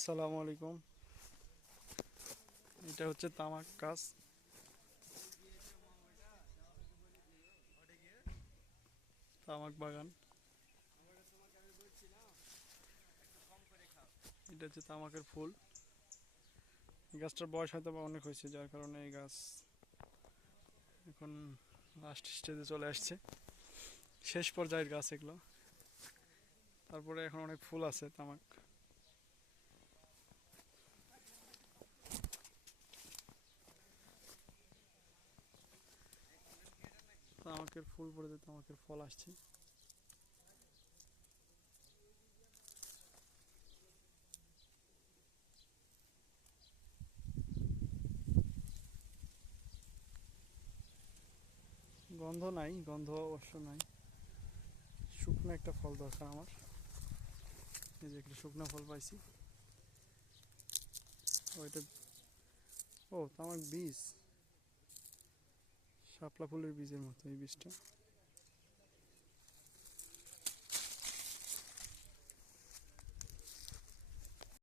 আসসালামু আলাইকুম। এটা হচ্ছে তামাক গাছ। তামাক বাগান। এটা হচ্ছে তামাকের ফুল। গাছটার বয়স হয়তো বা অনেক হয়েছে, যার কারণে এই গাছ এখন লাস্ট স্টেজে চলে আসছে। শেষ পর্যায়ের গাছ এগুলো। তারপরে এখন অনেক ফুল আছে তামাক। তামাকের ফুল পড়েছে তামাকের ফল আসছে। গন্ধ নাই, গন্ধ অবশ্য নাই। শুকনো একটা ফল দরকার আমার। এই যে একটা শুকনো ফল পাইছি। ওইটা ও তামাক বীজ। শাপলা ফুলের বীজের মতো এই বীজটা।